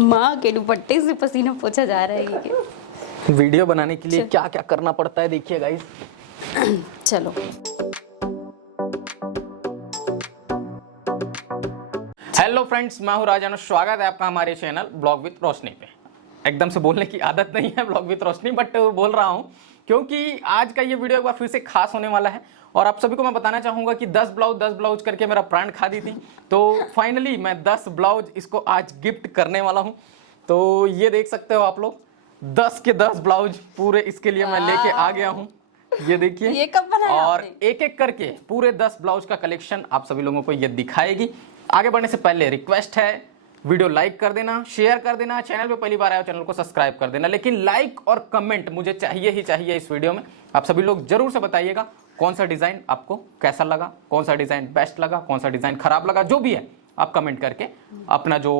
माँ के दुपट्टे से पसीना पोंछा जा रहा है ये। वीडियो बनाने के लिए क्या क्या करना पड़ता है देखिए गाइस। चलो हेलो फ्रेंड्स, मैं हूं राजानो। स्वागत है आपका हमारे चैनल ब्लॉग विद रोशनी पे। एकदम से बोलने की आदत नहीं है ब्लॉग विद रोशनी, बट बोल रहा हूं क्योंकि आज का ये वीडियो एक बार फिर से खास होने वाला है। और आप सभी को मैं बताना चाहूंगा कि 10 ब्लाउज करके मेरा प्राण खा दी थी, तो फाइनली मैं 10 ब्लाउज इसको आज गिफ्ट करने वाला हूं। तो ये देख सकते हो आप लोग, 10 के 10 ब्लाउज पूरे इसके लिए मैं लेके आ गया हूं। ये देखिए, ये कब बनाया और आपने? एक एक करके पूरे 10 ब्लाउज का कलेक्शन आप सभी लोगों को ये दिखाएगी। आगे बढ़ने से पहले रिक्वेस्ट है, वीडियो लाइक कर देना, शेयर कर देना, चैनल पे पहली बार आए हो चैनल को सब्सक्राइब कर देना। लेकिन लाइक और कमेंट मुझे चाहिए ही चाहिए इस वीडियो में। आप सभी लोग जरूर से बताइएगा कौन सा डिजाइन आपको कैसा लगा, कौन सा डिजाइन बेस्ट लगा, कौन सा डिजाइन खराब लगा, जो भी है आप कमेंट करके अपना जो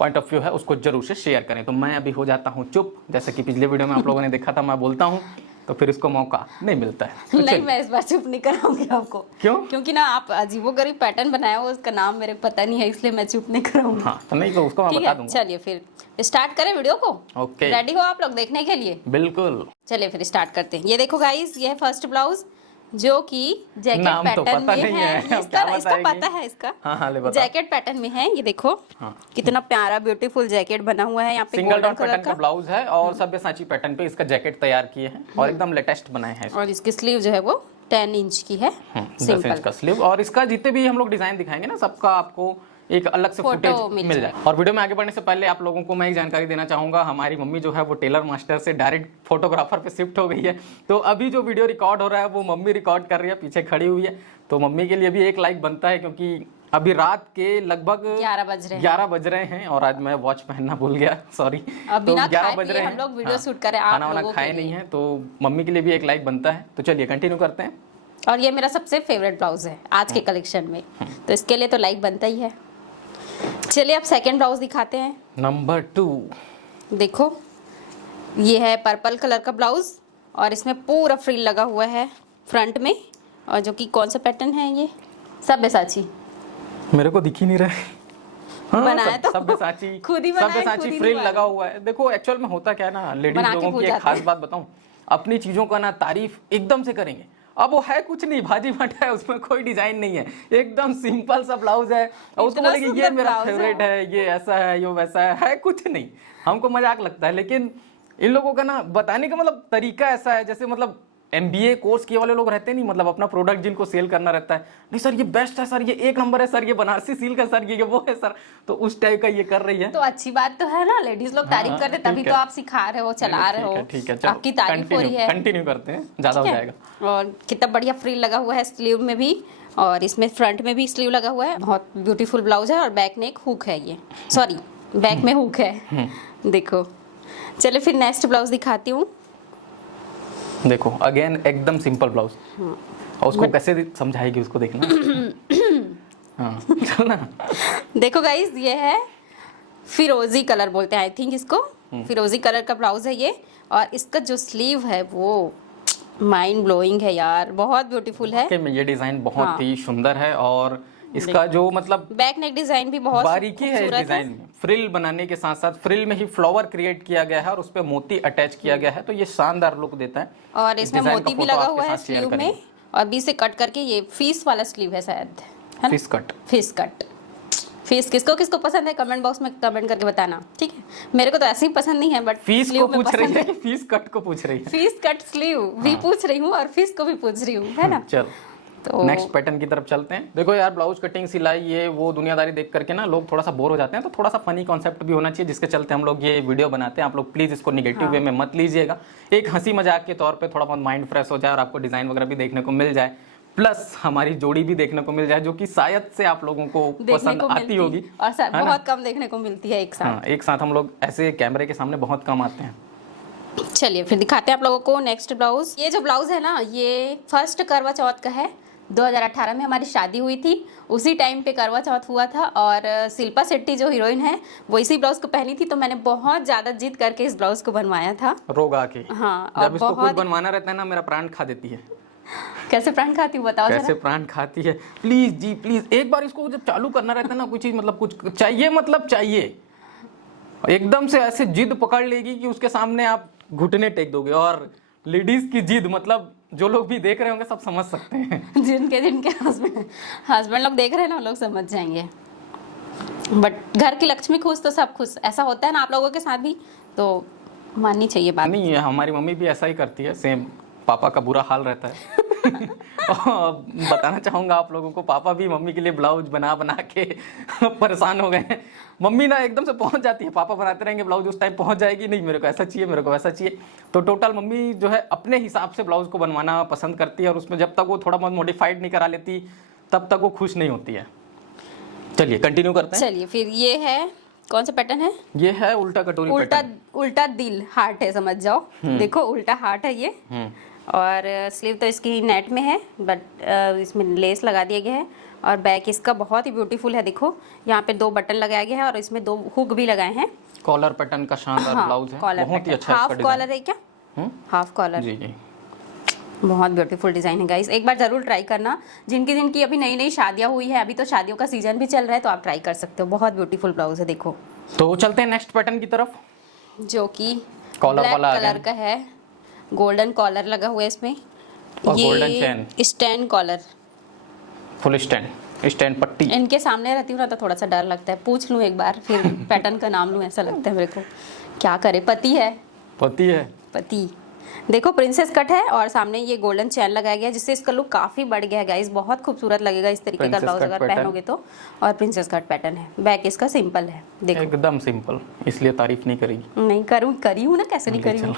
पॉइंट ऑफ व्यू है उसको जरूर से शेयर करें। तो मैं अभी हो जाता हूँ चुप, जैसे कि पिछले वीडियो में आप लोगों ने देखा था मैं बोलता हूँ तो फिर उसको मौका नहीं मिलता है। तो नहीं, मैं इस बार चुप नहीं कराऊंगी आपको। क्यों? क्योंकि ना आप अजीबोगरीब पैटर्न बनाया हो, उसका नाम मेरे को पता नहीं है, इसलिए मैं चुप नहीं कराऊंगी। हाँ, तो नहीं तो उसको मैं ठीक बता है, दूंगा। चलिए फिर स्टार्ट करें वीडियो को। ओके, रेडी हो आप लोग देखने के लिए? बिल्कुल। चलिए फिर स्टार्ट करते हैं। ये देखो गाइस, ये है फर्स्ट ब्लाउज जो कि जैकेट नाम तो पैटर्न पता में नहीं है। है, अब इसका क्या इसका बताएगी? पता है इसका। हाँ, ले बता। जैकेट पैटर्न में है, ये देखो। हाँ। कितना प्यारा ब्यूटीफुल जैकेट बना हुआ है यहाँ पे, single golden dot colour pattern का का। ब्लाउज है और सब्यसाची पैटर्न पे इसका जैकेट तैयार किए हैं और एकदम लेटेस्ट बनाए हैं। और इसकी स्लीव जो है वो 10 इंच की है, 10 इंच सिंपल। का स्लीव। और इसका जितने भी हम लोग डिजाइन दिखाएंगे ना, सबका आपको एक अलग से फोटो फुटेज मिल मिल जाए। और वीडियो में आगे बढ़ने से पहले आप लोगों को मैं एक जानकारी देना चाहूंगा। हमारी मम्मी जो है वो टेलर मास्टर से डायरेक्ट फोटोग्राफर पे शिफ्ट हो गई है। तो अभी जो वीडियो रिकॉर्ड हो रहा है वो मम्मी रिकॉर्ड कर रही है, पीछे खड़ी हुई है। तो मम्मी के लिए भी एक लाइक बनता है, क्योंकि अभी रात के लगभग 11 बज रहे हैं और आज मैं वॉच पहनना भूल गया, सॉरी। अब बिना 11 खाए बज पिए रहे हम हैं। लोग वीडियो हाँ, शूट करें आप खाना वाना लोगों के खाए लिए। नहीं है, तो मम्मी के लिए भी एक लाइक बनता है। तो चलिए कंटिन्यू करते हैं। और ये मेरा सबसे फेवरेट ब्लाउज है आज के कलेक्शन में, तो इसके लिए तो लाइक बनता ही है। चलिए अब सेकंड ब्लाउज दिखाते हैं। नंबर 2। देखो, ये है पर्पल कलर का ब्लाउज और इसमें पूरा फ्रिल लगा हुआ है फ्रंट में। और जो कि कौन सा पैटर्न है ये? सब्यसाची। मेरे को दिख ही नहीं रहा है। हाँ, बनाया तो सब्यसाची, खुद ही बनाया, खुद सब्यसाची ही फ्रिल निभाया। लगा हुआ है। देखो एक्चुअल में होता क्या है ना, लेडीज बना के लोगों भूल की एक जाते खास हैं। बात बताऊं, अपनी चीजों का ना तारीफ एकदम से करेंगे। अब वो है कुछ नहीं, भाजी भट्टा है, उसमें कोई डिजाइन नहीं है, एकदम सिंपल सा ब्लाउज है। और उसको इतना बोलेंगे ये सुंदर मेरा ब्लाउज फेवरेट है, ये ऐसा है, ये वैसा है कुछ नहीं। हमको मजाक लगता है, लेकिन इन लोगों का ना बताने का मतलब तरीका ऐसा है, जैसे मतलब MBA कोर्स किए वाले लोग रहते नहीं, मतलब अपना प्रोडक्ट जिनको सेल करना रहता है, नहीं सर ये बेस्ट है सर, ये एक नंबर है सर, ये बनारसी सिल्क है सर, ये वो है सर। तो उस टाइप का ये कर रही है। तो अच्छी बात तो है ना, लेडीज लोग तारीफ करते, तभी तो आप सिखा रहे हो, चला रहे हो, ठीक है, चलो आपकी तारीफ हो रही है। कंटिन्यू करते हैं, ज्यादा हो ठीक है? जाएगा। और कितना बढ़िया फ्रिल लगा हुआ है स्लीव में भी, और इसमें फ्रंट में भी स्लीव लगा हुआ है। बहुत ब्यूटीफुल ब्लाउज है और बैक में एक हुक है, ये सॉरी बैक में हुक है। देखो, चलो फिर नेक्स्ट ब्लाउज दिखाती हूँ। देखो अगेन एकदम सिंपल ब्लाउज। और उसको कैसे समझाएगी उसको देखना। हाँ, चल ना। देखो गाइस, ये है फिरोजी कलर बोलते हैं आई थिंक इसको, फिरोजी कलर का ब्लाउज है ये। और इसका जो स्लीव है वो माइंड ब्लोइंग है यार, बहुत ब्यूटीफुल है। में ये डिजाइन बहुत हाँ। ही सुंदर है। और इसका जो मतलब बैक नेक डिजाइन भी बहुत बारीकी है इस खूबसूरत डिजाइन में। फ्रिल बनाने के साथ साथ फ्रिल में ही फ्लावर क्रिएट किया गया है और उस पे मोती अटैच किया गया है, तो ये शानदार लुक देता है। और इसमें डिजाइन मोती का भी फोटो लगा आपके हुआ है साथ शेयर स्लीव में। करेंगे। और बीच से कट करके, ये फीस वाला स्लीव है शायद, है ना? Fish cut. Fees cut. Fees किसको किसको पसंद है कमेंट बॉक्स में कमेंट करके बताना, ठीक है? मेरे को तो ऐसे ही पसंद नहीं है, बट फीस को पूछ रही है कि फीस कट को पूछ रही है? फीस कट स्लीव भी पूछ रही हूँ और फीस को भी पूछ रही हूँ, है ना? चल तो नेक्स्ट पैटर्न की तरफ चलते हैं। देखो यार, ब्लाउज कटिंग सिलाई ये वो दुनियादारी देख करके ना लोग थोड़ा सा बोर हो जाते हैं, तो थोड़ा सा फनी कॉन्सेप्ट भी होना चाहिए, जिसके चलते हम लोग ये वीडियो बनाते हैं। आप लोग प्लीज इसको निगेटिव वे में मत लीजिएगा। एक हंसी मजाक के तौर पे थोड़ा बहुत माइंड फ्रेश हो जाए और आपको डिजाइन वगैरह भी देखने को मिल जाए, प्लस हमारी जोड़ी भी देखने को मिल जाए, जो कि शायद से आप लोगों को देखने पसंद को आती मिलती होगी। और सर है ना? बहुत कम देखने को मिलती है एक साथ। हाँ, एक साथ हम लोग ऐसे कैमरे के सामने बहुत कम आते हैं। चलिए फिर दिखाते हैं आप लोगों को नेक्स्ट ब्लाउज। ये जो ब्लाउज है ना, ये फर्स्ट करवा चौथ का है। 2018 में हमारी शादी हुई थी, उसी टाइम पे करवा चौथ हुआ था। और शिल्पा शेट्टी जो हीरोइन है वो इसी ब्लाउज को पहनी थी, तो मैंने बहुत ज़्यादा जिद करके इस ब्लाउज को बनवाया था। रोग आके। हाँ, और जब इसको कुछ बहुत बनवाना रहता है ना, मेरा प्राण खा देती है। कैसे प्राण खाती हूँ बताओ कैसे जरा। प्राण खाती है, प्लीज जी प्लीज। एक बार इसको जब चालू करना रहता है ना, कोई चीज मतलब कुछ चाहिए, मतलब चाहिए। एकदम से ऐसे जिद पकड़ लेगी कि उसके सामने आप घुटने टेक दोगे। और लेडीज की जिद मतलब जो लोग भी देख रहे होंगे सब समझ सकते हैं। जिनके हस्बैंड लोग देख रहे हैं ना, वो लोग समझ जाएंगे। बट घर की लक्ष्मी खुश तो सब खुश, ऐसा होता है ना आप लोगों के साथ भी, तो माननी चाहिए बात। नहीं, हमारी मम्मी भी ऐसा ही करती है, सेम पापा का बुरा हाल रहता है। और बताना चाहूँगा आप लोगों को, पापा भी मम्मी के लिए ब्लाउज बना बना के परेशान हो गए हैं। मम्मी ना एकदम से पहुंच जाती है, पापा बनाते रहेंगे ब्लाउज, उस टाइम पहुंच जाएगी, नहीं मेरे को ऐसा चाहिए, मेरे को वैसा चाहिए। तो टोटल मम्मी जो है अपने हिसाब से ब्लाउज को बनवाना पसंद करती है, और उसमें जब तक वो थोड़ा बहुत मॉडिफाइड नहीं करा लेती तब तक वो खुश नहीं होती है। चलिए कंटिन्यू करते हैं। चलिए फिर ये है, कौन सा पैटर्न है? ये है उल्टा कटोरी पैटर्न। उल्टा दिल हार्ट है, समझ जाओ। देखो उल्टा हार्ट है ये। और स्लीव तो इसकी नेट में है, बट इसमें लेस लगा दिया गया है। और बैक इसका बहुत ही ब्यूटीफुल है, देखो यहाँ पे 2 बटन लगाया गया है और इसमें 2 हुक भी लगाए हैं। कॉलर पैटर्न का शानदार ब्लाउज है, बहुत ही अच्छा। हाफ कॉलर है क्या? हाफ कॉलर जी जी, बहुत ब्यूटीफुल डिजाइन है गाइस, एक बार जरूर ट्राई करना। जिनकी अभी नई नई शादियां हुई है, अभी तो शादियों का सीजन भी चल रहा है, तो आप ट्राई कर सकते हो। बहुत ब्यूटीफुल ब्लाउज है, देखो। तो चलते हैं नेक्स्ट पैटर्न की तरफ, जो कि कॉलर ब्लैक वाला कलर का है। गोल्डन कॉलर लगा हुआ है इसमें, और golden chain, stand collar, full stand पट्टी। इनके सामने रहती हूँ ना तो थोड़ा सा डर लगता है, पूछ लूँ एक बार फिर पैटर्न का नाम लूँ, ऐसा लगता है मेरे को। क्या करे, पति है, पति। देखो प्रिंसेस कट है और सामने ये गोल्डन चैन लगाया गया है, जिससे इसका लुक काफी बढ़ गया है गाइस, बहुत खूबसूरत लगेगा इस तरीके का ब्लाउज अगर पहनोगे तो। और प्रिंसेस कट पैटर्न है, बैक इसका सिंपल है, देखो एकदम सिंपल, इसलिए तारीफ नहीं करेगी। नहीं करी हूँ ना, कैसे नहीं करी हूँ।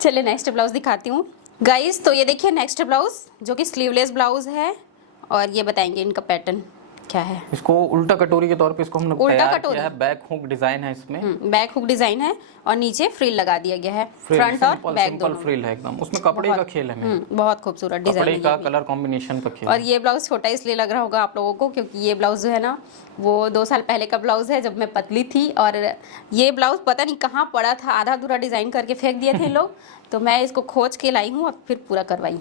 चलिए नेक्स्ट ब्लाउज दिखाती हूँ गाइस। तो ये देखिए नेक्स्ट ब्लाउज, जो कि स्लीवलेस ब्लाउज है, और ये बताएंगे इनका पैटर्न क्या है। इसको उल्टा कटोरी के तौर पे इसको हमने तैयार किया है। बैक हुक डिजाइन है इसमें, बैक हुक डिजाइन है और नीचे फ्रिल लगा दिया गया है, फ्रंट और बैक दोनों फ्रिल है एकदम। उसमें कपड़े का खेल है, बहुत खूबसूरत डिजाइन कपड़े का कलर कॉम्बिनेशन का खेल। और ये ब्लाउज छोटा इसलिए लग रहा होगा आप लोगों को, क्योंकि ये ब्लाउज जो है ना, वो 2 साल पहले का ब्लाउज है, जब मैं पतली थी। और ये ब्लाउज पता नहीं कहाँ पड़ा था, आधा अधूरा डिजाइन करके फेंक दिए थे लोग, तो मैं इसको खोज के लाई हूँ और फिर पूरा करवाई,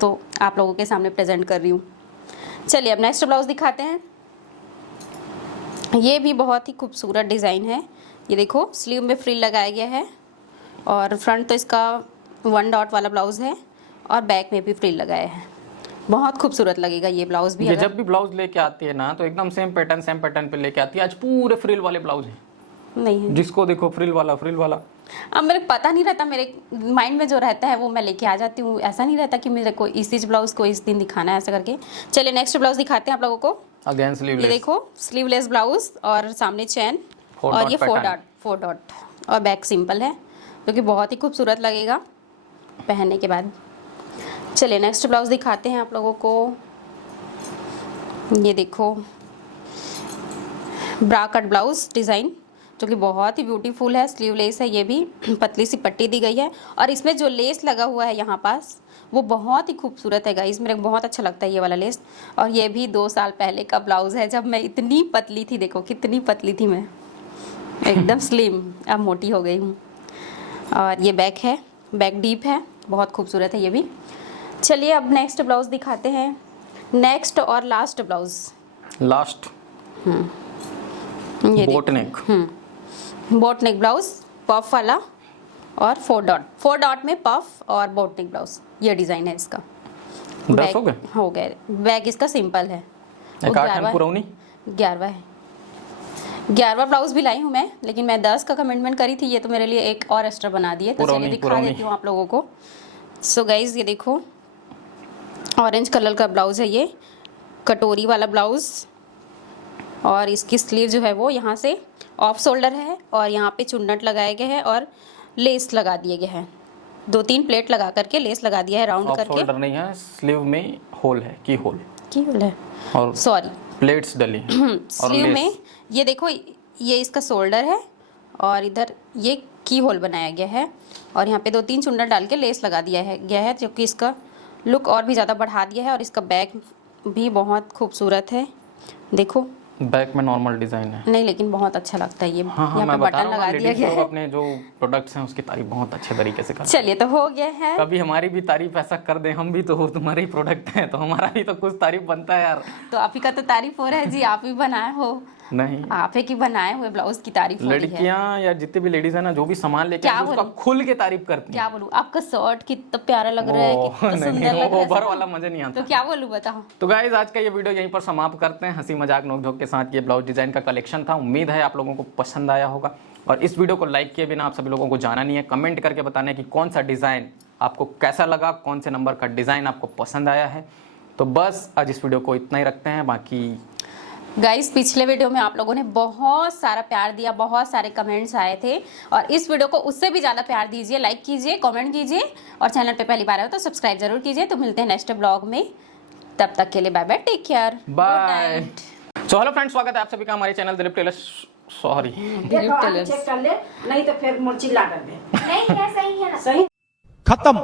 तो आप लोगों के सामने प्रेजेंट कर रही हूँ। चलिए अब नेक्स्ट ब्लाउज दिखाते हैं। ये भी बहुत ही खूबसूरत डिज़ाइन है, ये देखो स्लीव में फ्रिल लगाया गया है, और फ्रंट तो इसका 1 डॉट वाला ब्लाउज है, और बैक में भी फ्रिल लगाया है। बहुत खूबसूरत लगेगा ये ब्लाउज भी। ये जब भी ब्लाउज लेके आती है ना, तो एकदम सेम पैटर्न पे लेके आती है। आज पूरे फ्रिल वाले ब्लाउज हैं, नहीं है जिसको देखो फ्रिल वाला। अब मेरे पता नहीं रहता, मेरे माइंड में जो रहता है वो मैं लेके आ जाती हूँ, ऐसा नहीं रहता कि मेरे को इस ब्लाउज को इस दिन दिखाना है, ऐसा करके। चलिए नेक्स्ट ब्लाउज दिखाते हैं आप लोगों को। अगेन स्लीवलेस, ये देखो स्लीवलेस ब्लाउज और सामने चैन, और ये 4 डॉट और बैक सिंपल है, जो कि बहुत ही खूबसूरत लगेगा पहनने के बाद। चलिए नेक्स्ट ब्लाउज दिखाते हैं आप लोगों को। ये देखो ब्रा कट ब्लाउज डिज़ाइन, जो कि बहुत ही ब्यूटीफुल है, स्लीवलेस है, ये भी पतली सी पट्टी दी गई है, और इसमें जो लेस लगा हुआ है यहाँ पास वो बहुत ही खूबसूरत है गाइस, मेरे को बहुत अच्छा लगता है ये वाला लेस। और ये भी 2 साल पहले का ब्लाउज है, जब मैं इतनी पतली थी, देखो कितनी पतली थी मैं, एकदम स्लिम, अब मोटी हो गई हूँ। और ये बैक है, बैक डीप है, बहुत खूबसूरत है ये भी। चलिए अब नेक्स्ट ब्लाउज दिखाते हैं, नेक्स्ट और last blouse. Last boat neck blouse, puff वाला, और 4 डॉट में पफ और बोट नेक ब्लाउज, ये डिजाइन है इसका। 10 हो गए। बैक इसका सिंपल है, 11वां 11वां ब्लाउज भी लाई हूँ मैं, लेकिन मैं 10 का कमिटमेंट करी थी, ये तो मेरे लिए एक और एक्स्ट्रा बना दिए, तो चलिए दिखा देती हूँ आप लोगों को। सो गाइज ये देखो ऑरेंज कलर का ब्लाउज है, ये कटोरी वाला ब्लाउज, और इसकी स्लीव जो है वो यहाँ से ऑफ शोल्डर है, और यहाँ पे चुन्नट लगाया गया है और लेस लगा दिए गए हैं, 2-3 प्लेट लगा करके लेस लगा दिया है राउंड करके। शोल्डर नहीं है, स्लीव में होल है, की होल है, और सॉरी प्लेट्स डली स्लीव में। ये देखो ये इसका शोल्डर है, और इधर ये की होल बनाया गया है, और यहाँ पे 2-3 चुन्नट डाल के लेस लगा दिया है, जो कि इसका लुक और भी ज़्यादा बढ़ा दिया है। और इसका बैक भी बहुत खूबसूरत है, देखो बैक में नॉर्मल डिजाइन है, नहीं लेकिन बहुत अच्छा लगता है ये। यहाँ पे बटन लगा दिया गया है। अपने जो प्रोडक्ट्स हैं उसकी तारीफ बहुत अच्छे तरीके से करते हैं। चलिए तो हो गया है, कभी हमारी भी तारीफ ऐसा कर दे, हम भी तो हो तुम्हारे ही प्रोडक्ट हैं, तो हमारा भी तो कुछ तारीफ बनता है यार। तो आप ही का तो तारीफ हो रहा है जी, आप ही बनाए हो। नहीं, आप ही की बनाए हुए ब्लाउज की तारीफ हो रही है। लड़कियां या जितने भी लेडीज है ना, जो भी सामान लेके क्या आती है, उसका बोलूं? खुल के तारीफ करती क्या बोलूं, आपका शर्ट कितना प्यारा लग रहा है, कितना नहीं, सुंदर नहीं, लग रहा वो है, ओवर सब। वाला मजा नहीं आता। तो क्या बोलूं बताओ। तो गाइज आज का ये वीडियो यहीं पर समाप्त करते हैं। हंसी मजाक नोकझोंक के साथ ये ब्लाउज डिजाइन का कलेक्शन था। उम्मीद है आप लोगों को पसंद आया होगा, और इस वीडियो को लाइक किए बिना आप सभी लोगों को जाना नहीं है। कमेंट करके बताना है कि कौन सा डिज़ाइन आपको कैसा लगा, कौन से नंबर का डिज़ाइन आपको पसंद आया है। तो बस आज इस वीडियो को इतना ही रखते हैं। बाकी गाइस पिछले वीडियो में आप लोगों ने बहुत सारा प्यार दिया, बहुत सारे कमेंट्स आए थे, और इस वीडियो को उससे भी ज़्यादा प्यार दीजिए, लाइक कीजिए, कमेंट कीजिए, और चैनल पे पहली बार आए हो तो सब्सक्राइब जरूर कीजिए। तो मिलते हैं नेक्स्ट ब्लॉग में, तब तक के लिए bye bye, take care, bye. So hello friends, स्वागत है आप सभी का हमारे चैनल दिलीप टेलर, सॉरी देखो, चेक कर ले, नहीं तो फिर मुर्ची ला कर दे। नहीं है, सही है ना। सही खत्म।